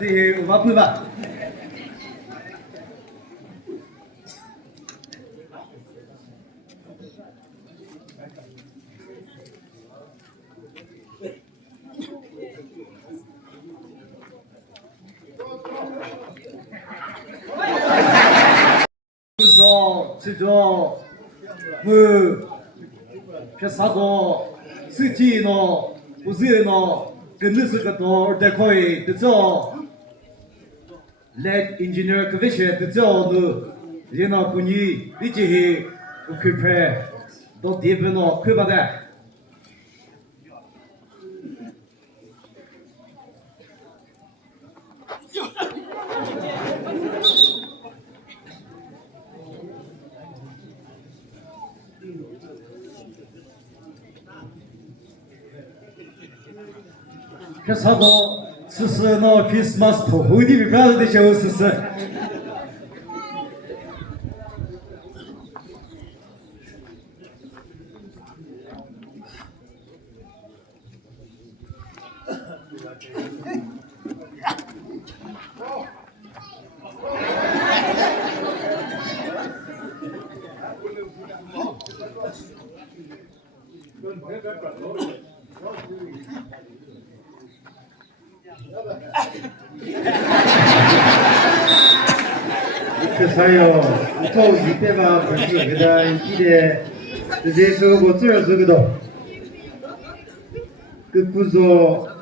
On va plus bas. 지조 피사고 스티노 우즈노 근느스가도 데코이 드조 렛 인지니어 그베셰 드조도 리나 군이 리지히 오크페 도 디브노 크바데 피사고 스스노 크리스마스 토후디 비브라드 데쇼 스스 그 사이요, 또 이때가 벌써 그다음 이래 이제 서고 찌어서거든. 그 구조